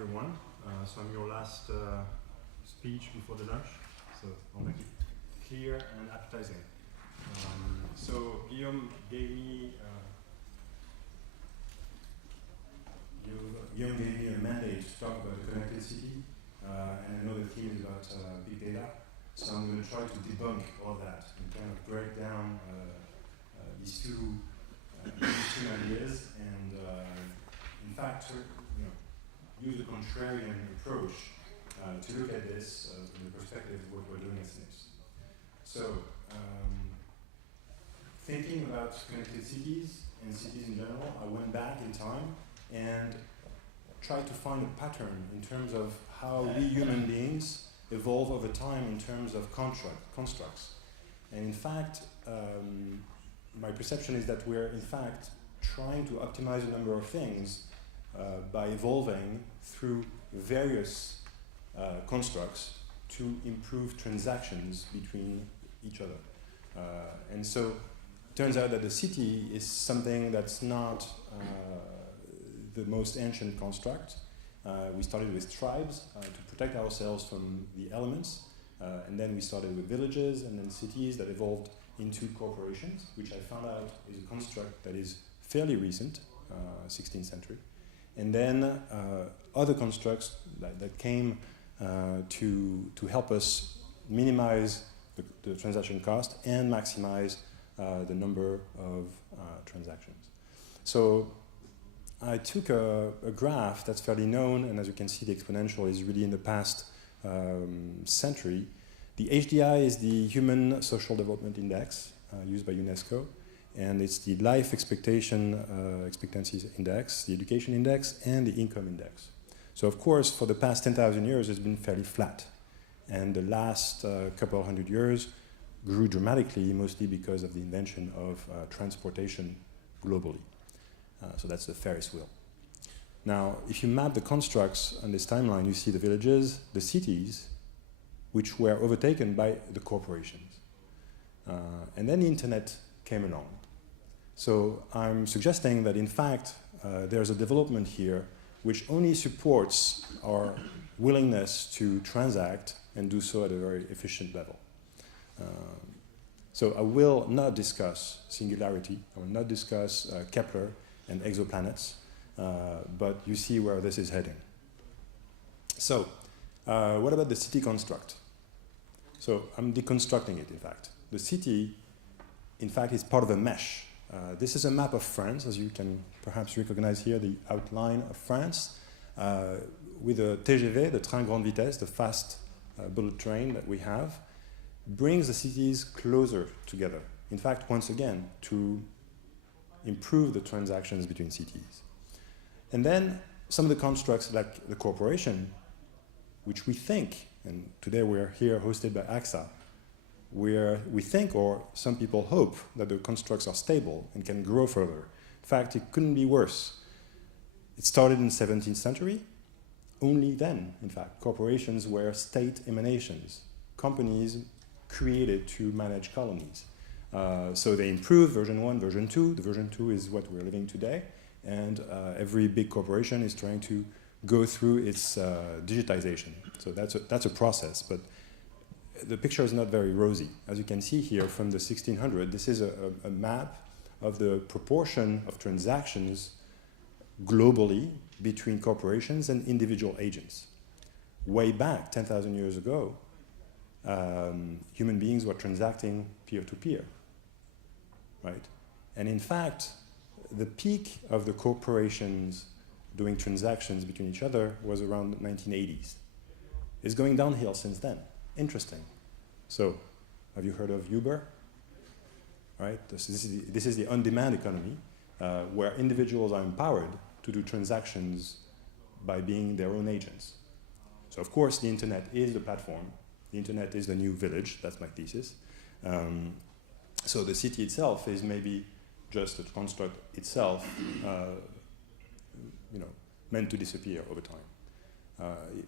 everyone. So I'm your last speech before the lunch, so I'll make it clear and appetizing. So Guillaume gave me a mandate to talk about the connected city, and I know the theme is about big data, so I'm going to try to debunk all that and kind of break down these two ideas and in fact use a contrarian approach to look at this from the perspective of what we're doing at Snips. So, thinking about connected cities and cities in general, I went back in time and tried to find a pattern in terms of how we human beings evolve over time in terms of constructs. And in fact, my perception is that we're in fact trying to optimize a number of things by evolving through various constructs to improve transactions between each other. And so it turns out that the city is something that's not the most ancient construct. We started with tribes to protect ourselves from the elements, and then we started with villages and then cities that evolved into corporations, which I found out is a construct that is fairly recent, 16th century. And then other constructs that came to help us minimize the transaction cost and maximize the number of transactions. So I took a graph that's fairly known, and as you can see, the exponential is really in the past century. The HDI is the Human Social Development Index used by UNESCO, and it's the life expectancy index, the education index, and the income index. So of course, for the past 10,000 years, it's been fairly flat. And the last couple of hundred years grew dramatically, mostly because of the invention of transportation globally. So that's the Ferris wheel. Now, if you map the constructs on this timeline, you see the villages, the cities, which were overtaken by the corporations. And then the internet came along. So I'm suggesting that in fact, there's a development here which only supports our willingness to transact and do so at a very efficient level. So I will not discuss singularity, I will not discuss Kepler and exoplanets, but you see where this is heading. So, what about the city construct? So I'm deconstructing it, in fact. The city, in fact, is part of a mesh. This is a map of France, as you can perhaps recognize here, the outline of France, with the TGV, the train grande vitesse, the fast bullet train that we have, brings the cities closer together. In fact, once again, to improve the transactions between cities. And then some of the constructs like the corporation, which we think, and today we're here hosted by AXA, where we think, or some people hope, that the constructs are stable and can grow further. In fact, it couldn't be worse. It started in the 17th century. Only then, in fact, corporations were state emanations, companies created to manage colonies. So they improved version 1, version 2. The version 2 is what we're living today. And every big corporation is trying to go through its digitization. So that's a process. But the picture is not very rosy. As you can see here from the 1600, this is a map of the proportion of transactions globally between corporations and individual agents. Way back, 10,000 years ago, human beings were transacting peer-to-peer, right? And in fact, the peak of the corporations doing transactions between each other was around the 1980s. It's going downhill since then. Interesting. So, have you heard of Uber? Right? This is the on-demand economy where individuals are empowered to do transactions by being their own agents. So, of course, the internet is the platform. The internet is the new village. That's my thesis. So the city itself is maybe just a construct itself, meant to disappear over time.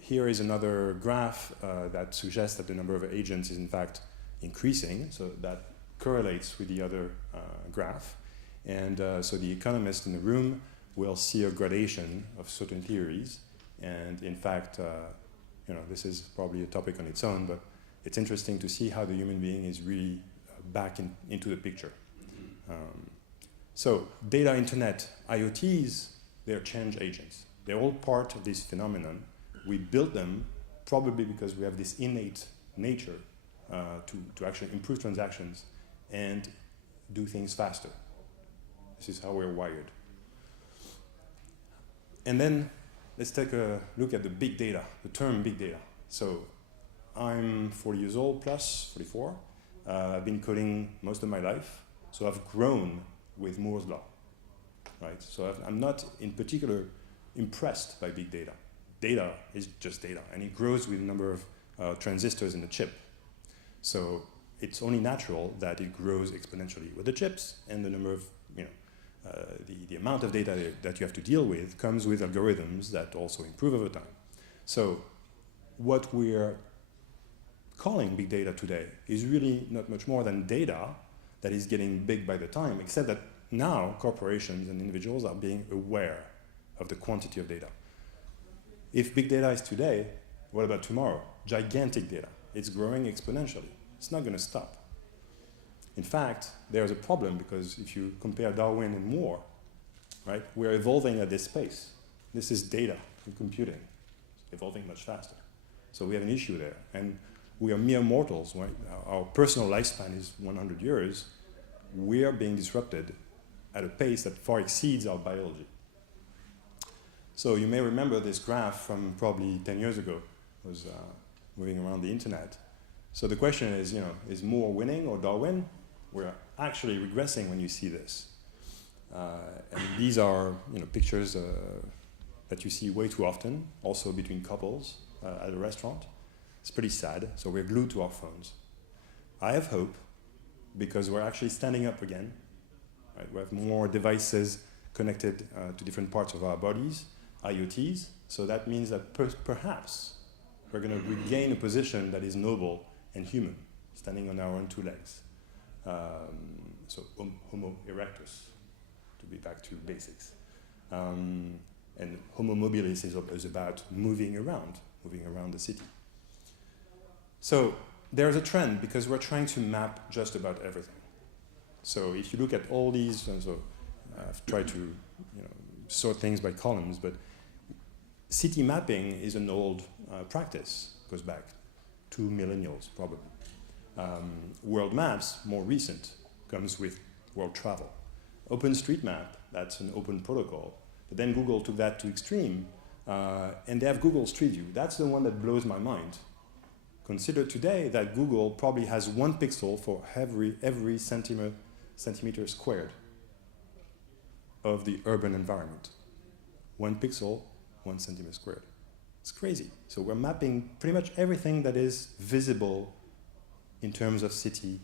Here is another graph that suggests that the number of agents is in fact increasing, so that correlates with the other graph. And so the economist in the room will see a gradation of certain theories, And in fact, this is probably a topic on its own, but it's interesting to see how the human being is really back into the picture. So data, internet, IoTs, they're change agents. They're all part of this phenomenon. We built them probably because we have this innate nature to actually improve transactions and do things faster. This is how we're wired. And then let's take a look at the big data, the term big data. So I'm 40 years old plus, 44. I've been coding most of my life, so I've grown with Moore's law, right? So I'm not in particular impressed by big data. Data is just data, and it grows with the number of transistors in the chip. So it's only natural that it grows exponentially with the chips, and the number of, the amount of data that you have to deal with comes with algorithms that also improve over time. So what we're calling big data today is really not much more than data that is getting big by the time, except that now corporations and individuals are being aware of the quantity of data. If big data is today, what about tomorrow? Gigantic data. It's growing exponentially. It's not going to stop. In fact, there's a problem because if you compare Darwin and Moore, right, we're evolving at this pace. This is data and computing, evolving much faster. So we have an issue there. And we are mere mortals, right? Our personal lifespan is 100 years. We are being disrupted at a pace that far exceeds our biology. So you may remember this graph from probably 10 years ago. It was moving around the internet. So the question is, is Moore winning or Darwin? We're actually regressing when you see this. And these are pictures that you see way too often, also between couples at a restaurant. It's pretty sad, so we're glued to our phones. I have hope, because we're actually standing up again. Right? We have more devices connected to different parts of our bodies, IoTs, so that means that perhaps we're going to regain a position that is noble and human, standing on our own two legs. So Homo erectus, to be back to basics. And Homo mobilis is about moving around the city. So there's a trend because we're trying to map just about everything. So if you look at all these, I've tried to sort things by columns, but city mapping is an old practice, goes back 2 millennials probably. World maps, more recent, comes with world travel. OpenStreetMap, that's an open protocol, but then Google took that to extreme, and they have Google Street View. That's the one that blows my mind. Consider today that Google probably has 1 pixel for every centimeter squared of the urban environment. 1 pixel, 1 centimeter squared. It's crazy. So we're mapping pretty much everything that is visible in terms of city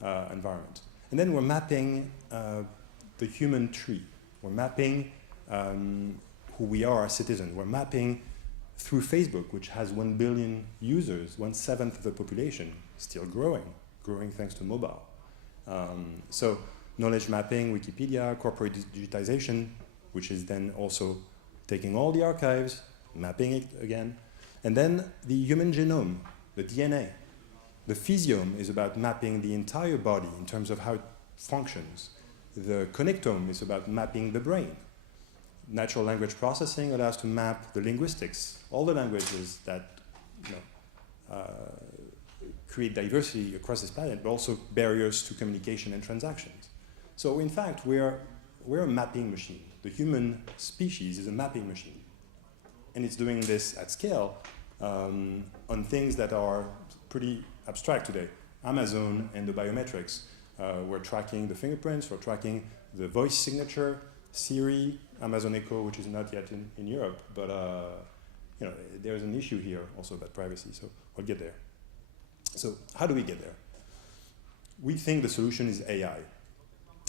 environment. And then we're mapping the human tree. We're mapping who we are as citizens. We're mapping through Facebook, which has 1 billion users, 1/7 of the population, still growing thanks to mobile. So knowledge mapping, Wikipedia, corporate digitization, which is then also taking all the archives, mapping it again. And then the human genome, the DNA. The physiome is about mapping the entire body in terms of how it functions. The connectome is about mapping the brain. Natural language processing allows to map the linguistics, all the languages that create diversity across this planet, but also barriers to communication and transactions. So in fact, we're a mapping machine. The human species is a mapping machine. And it's doing this at scale on things that are pretty abstract today. Amazon and the biometrics. We're tracking the fingerprints, we're tracking the voice signature, Siri, Amazon Echo, which is not yet in Europe, but there's an issue here also about privacy, so we'll get there. So how do we get there? We think the solution is AI.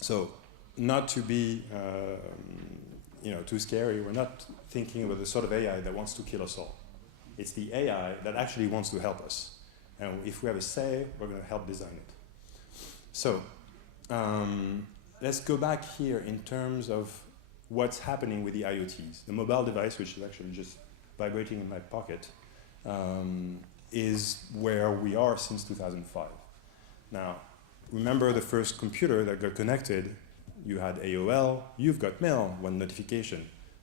So not to be too scary, we're not thinking about the sort of AI that wants to kill us all. It's the AI that actually wants to help us. And if we have a say, we're going to help design it. So let's go back here in terms of what's happening with the IoTs. The mobile device, which is actually just vibrating in my pocket, is where we are since 2005. Now, remember the first computer that got connected, you had AOL, you've got mail, one notification.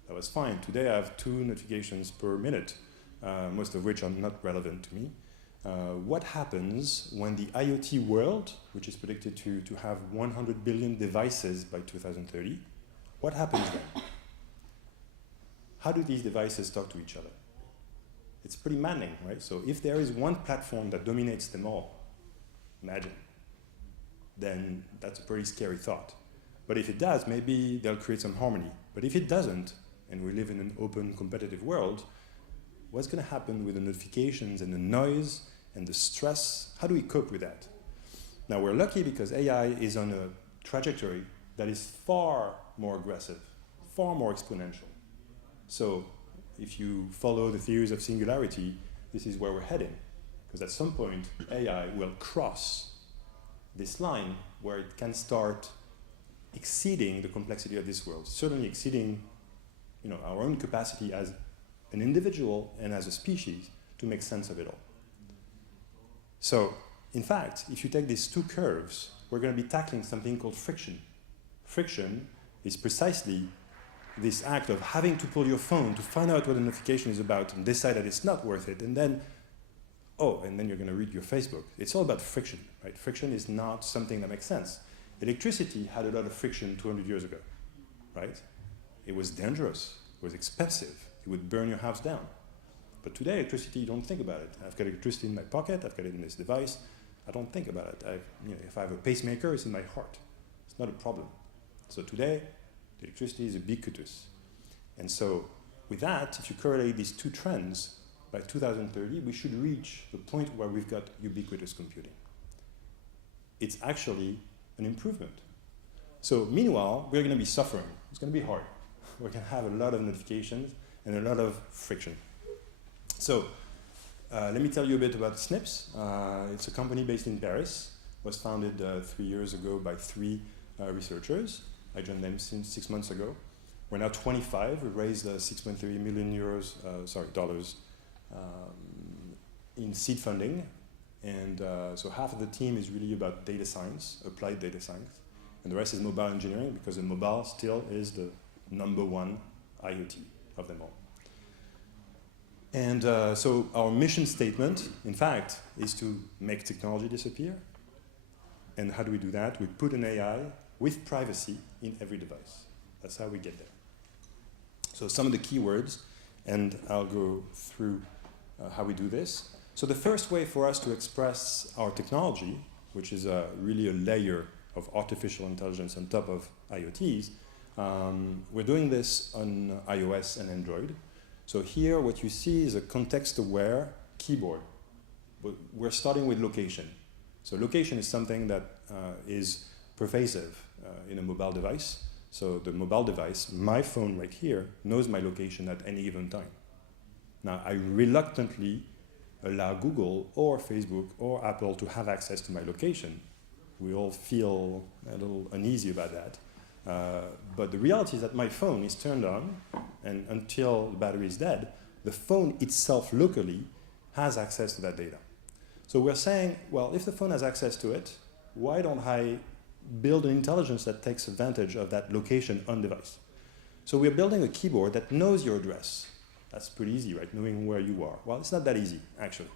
That was fine. Today I have 2 notifications per minute, most of which are not relevant to me. What happens when the IoT world, which is predicted to have 100 billion devices by 2030, what happens then? How do these devices talk to each other? It's pretty maddening, right? So if there is one platform that dominates them all, imagine, then that's a pretty scary thought. But if it does, maybe they'll create some harmony. But if it doesn't, and we live in an open, competitive world, what's going to happen with the notifications and the noise and the stress? How do we cope with that? Now, we're lucky because AI is on a trajectory that is far more aggressive, far more exponential. So if you follow the theories of singularity, this is where we're heading. Because at some point, AI will cross this line where it can start exceeding the complexity of this world, certainly exceeding our own capacity as an individual and as a species to make sense of it all. So, in fact, if you take these 2 curves, we're going to be tackling something called friction. Friction is precisely this act of having to pull your phone to find out what the notification is about and decide that it's not worth it, and then you're going to read your Facebook. It's all about friction, right? Friction is not something that makes sense. Electricity had a lot of friction 200 years ago, right? It was dangerous, it was expensive, it would burn your house down. But today, electricity, you don't think about it. I've got electricity in my pocket, I've got it in this device, I don't think about it. If I have a pacemaker, it's in my heart. It's not a problem. So today, the electricity is ubiquitous. And so with that, if you correlate these 2 trends, by 2030, we should reach the point where we've got ubiquitous computing. It's actually an improvement. So meanwhile, we're going to be suffering. It's going to be hard. We're going to have a lot of notifications and a lot of friction. So let me tell you a bit about Snips. It's a company based in Paris. It was founded 3 years ago by 3 researchers. I joined them since 6 months ago. We're now 25. We raised 6.3 million dollars in seed funding. And so half of the team is really about data science, applied data science. And the rest is mobile engineering, because the mobile still is the #1 IoT of them all. And so our mission statement, in fact, is to make technology disappear. And how do we do that? We put an AI with privacy in every device. That's how we get there. So some of the keywords, and I'll go through how we do this. So the first way for us to express our technology, which is really a layer of artificial intelligence on top of IoTs, we're doing this on iOS and Android. So here what you see is a ContextAware Keyboard. But we're starting with location. So location is something that is pervasive in a mobile device. So the mobile device, my phone right here, knows my location at any given time. Now, I reluctantly allow Google or Facebook or Apple to have access to my location. We all feel a little uneasy about that. But the reality is that my phone is turned on, and until the battery is dead, the phone itself locally has access to that data. So we're saying, well, if the phone has access to it, why don't I build an intelligence that takes advantage of that location on device? So we're building a keyboard that knows your address. That's pretty easy, right? Knowing where you are. Well, it's not that easy, actually.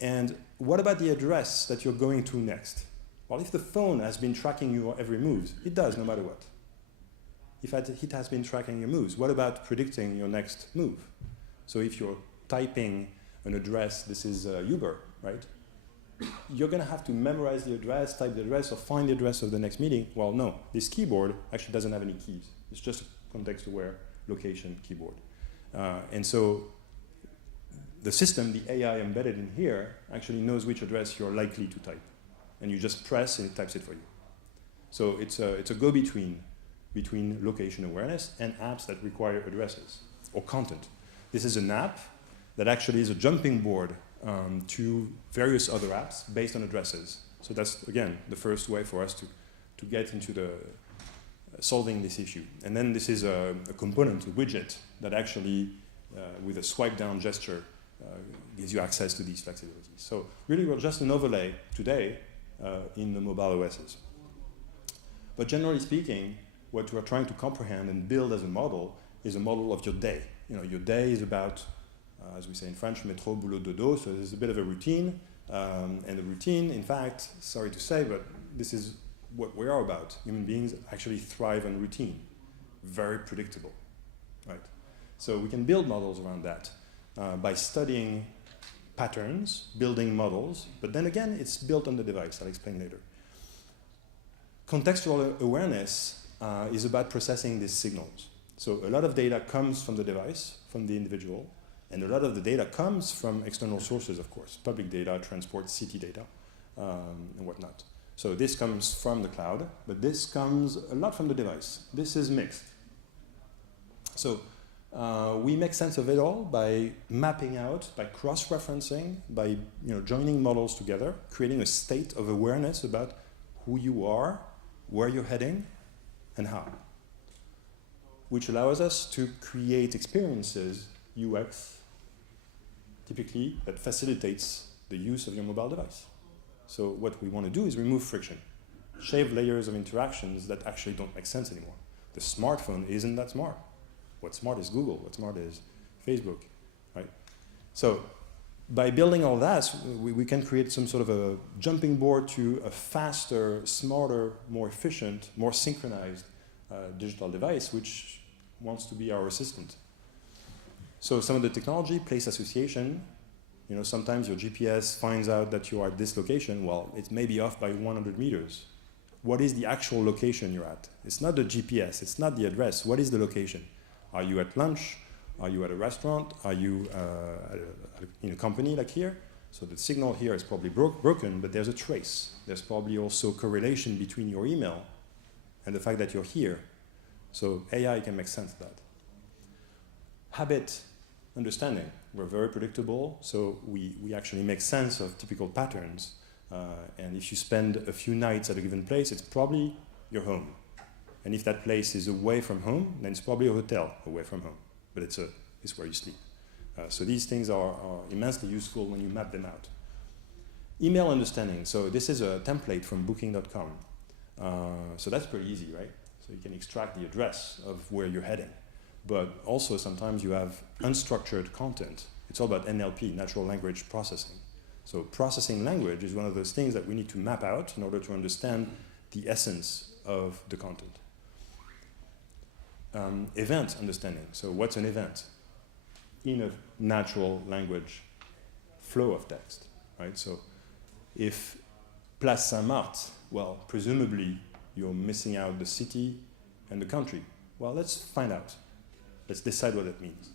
And what about the address that you're going to next? Well, if the phone has been tracking your every move, it does no matter what. If it has been tracking your moves, what about predicting your next move? So if you're typing an address, this is Uber, right? You're going to have to memorize the address, type the address, or find the address of the next meeting. Well, no. This keyboard actually doesn't have any keys. It's just a context-aware location keyboard. And so the system, the AI embedded in here, actually knows which address you're likely to type. And you just press and it types it for you. So it's a go-between between location awareness and apps that require addresses or content. This is an app that actually is a jumping board to various other apps based on addresses. So that's, again, the first way for us to get into the solving this issue. And then this is a component, a widget, that actually with a swipe down gesture gives you access to these flexibilities. So really we're just an overlay today in the mobile OSs. But generally speaking, what we're trying to comprehend and build as a model is a model of your day. You know, your day is about, as we say in French, métro, boulot, dodo, so there's a bit of a routine. And the routine, in fact, sorry to say, but this is what we are about. Human beings actually thrive on routine. Very predictable, right? So we can build models around that by studying patterns, building models, but then again, it's built on the device. I'll explain later. Contextual awareness is about processing these signals. So a lot of data comes from the device, from the individual, and a lot of the data comes from external sources, of course, public data, transport, city data, and whatnot. So this comes from the cloud, but this comes a lot from the device. This is mixed. So we make sense of it all by mapping out, by cross-referencing, by joining models together, creating a state of awareness about who you are, where you're heading, and how, which allows us to create experiences, UX, typically, that facilitates the use of your mobile device. So what we want to do is remove friction, shave layers of interactions that actually don't make sense anymore. The smartphone isn't that smart. What's smart is Google. What's smart is Facebook, right? So by building all that, we can create some sort of a jumping board to a faster, smarter, more efficient, more synchronized digital device, which wants to be our assistant. So some of the technology, place association, sometimes your GPS finds out that you are at this location. Well, it may be off by 100 meters. What is the actual location you're at? It's not the GPS, it's not the address. What is the location? Are you at lunch? Are you at a restaurant? Are you in a company like here? So the signal here is probably broken, but there's a trace. There's probably also correlation between your email and the fact that you're here. So AI can make sense of that. Habit understanding. We're very predictable, so we actually make sense of typical patterns. And if you spend a few nights at a given place, it's probably your home. And if that place is away from home, then it's probably a hotel away from home. But it's where you sleep. So these things are immensely useful when you map them out. Email understanding. So this is a template from booking.com. So that's pretty easy, right? So you can extract the address of where you're heading. But also sometimes you have unstructured content. It's all about NLP, natural language processing. So processing language is one of those things that we need to map out in order to understand the essence of the content. Event understanding. So what's an event? In a natural language flow of text, right? So if Place Saint-Marthe, well, presumably you're missing out the city and the country. Well, let's find out. Let's decide what that means.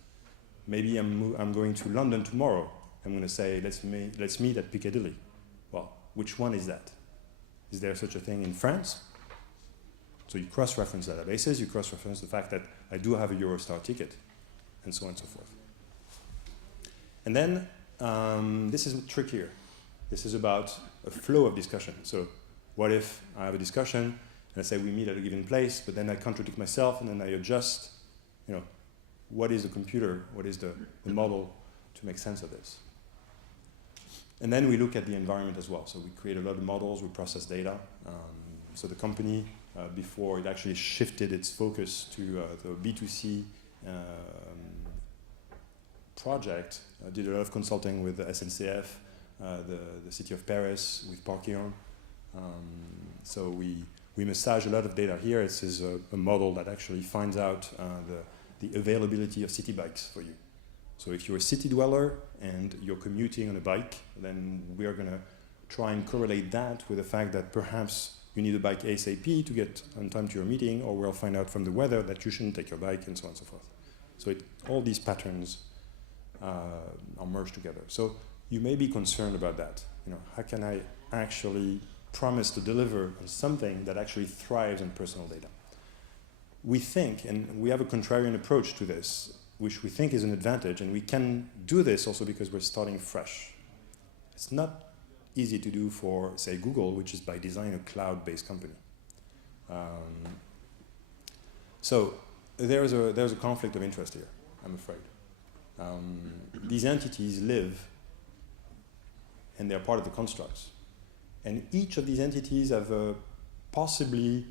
Maybe I'm going to London tomorrow. I'm going to say, let's meet at Piccadilly. Well, which one is that? Is there such a thing in France? So you cross-reference databases, you cross-reference the fact that I do have a Eurostar ticket, and so on and so forth. And then this is trickier. This is about a flow of discussion. So what if I have a discussion, and I say we meet at a given place, but then I contradict myself, and then I adjust, what is the computer, what is the model to make sense of this? And then we look at the environment as well. So we create a lot of models, we process data. So the company, before it actually shifted its focus to the B2C project, did a lot of consulting with the SNCF, the city of Paris, with Parkeon. So we massage a lot of data here. This is a model that actually finds out the availability of city bikes for you. So if you're a city dweller and you're commuting on a bike, then we are going to try and correlate that with the fact that perhaps you need a bike ASAP to get on time to your meeting, or we'll find out from the weather that you shouldn't take your bike, and so on and so forth. So all these patterns are merged together. So you may be concerned about that. How can I actually promise to deliver on something that actually thrives on personal data? We think, and we have a contrarian approach to this, which we think is an advantage, and we can do this also because we're starting fresh. It's not easy to do for, say, Google, which is by design a cloud-based company. So there's a conflict of interest here, I'm afraid. these entities live and they're part of the constructs. And each of these entities have a possibly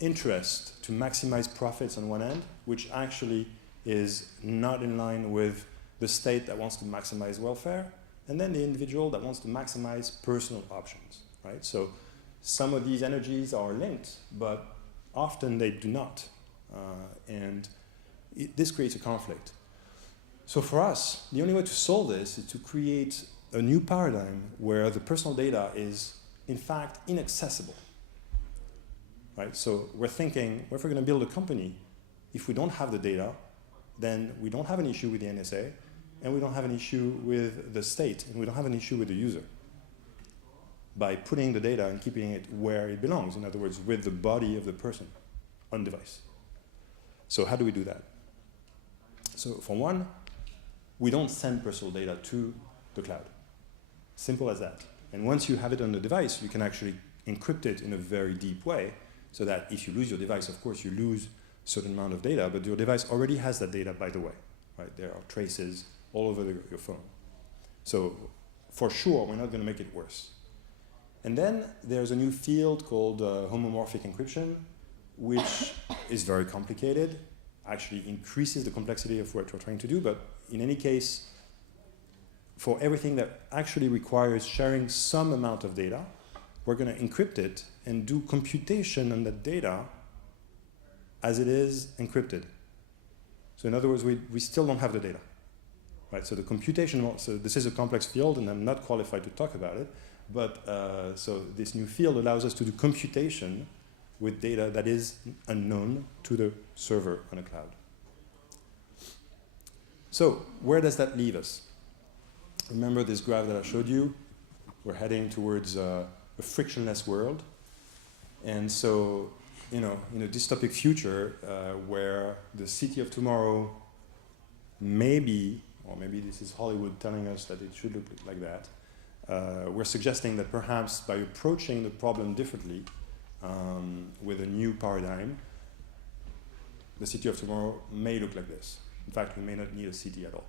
interest to maximize profits on one end, which actually is not in line with the state that wants to maximize welfare, and then the individual that wants to maximize personal options, right? So some of these energies are linked, but often they do not. This creates a conflict. So for us, the only way to solve this is to create a new paradigm where the personal data is, in fact, inaccessible. Right? So we're thinking, if we're going to build a company, if we don't have the data, then we don't have an issue with the Ensae, and we don't have an issue with the state, and we don't have an issue with the user. By putting the data and keeping it where it belongs, in other words, with the body of the person on device. So how do we do that? So for one, we don't send personal data to the cloud. Simple as that. And once you have it on the device, you can actually encrypt it in a very deep way, so that if you lose your device, of course, you lose a certain amount of data, but your device already has that data, by the way. Right? There are traces all over your phone. So for sure, we're not going to make it worse. And then there's a new field called homomorphic encryption, which is very complicated, actually increases the complexity of what we're trying to do, but in any case, for everything that actually requires sharing some amount of data, we're going to encrypt it and do computation on that data as it is encrypted. So in other words, we still don't have the data. Right? So the computation, so this is a complex field, and I'm not qualified to talk about it, but so this new field allows us to do computation with data that is unknown to the server on a cloud. So where does that leave us? Remember this graph that I showed you? We're heading towards a frictionless world. And so, in a dystopic future where the city of tomorrow maybe, or maybe this is Hollywood telling us that it should look like that, we're suggesting that perhaps by approaching the problem differently, with a new paradigm, the city of tomorrow may look like this. In fact, we may not need a city at all.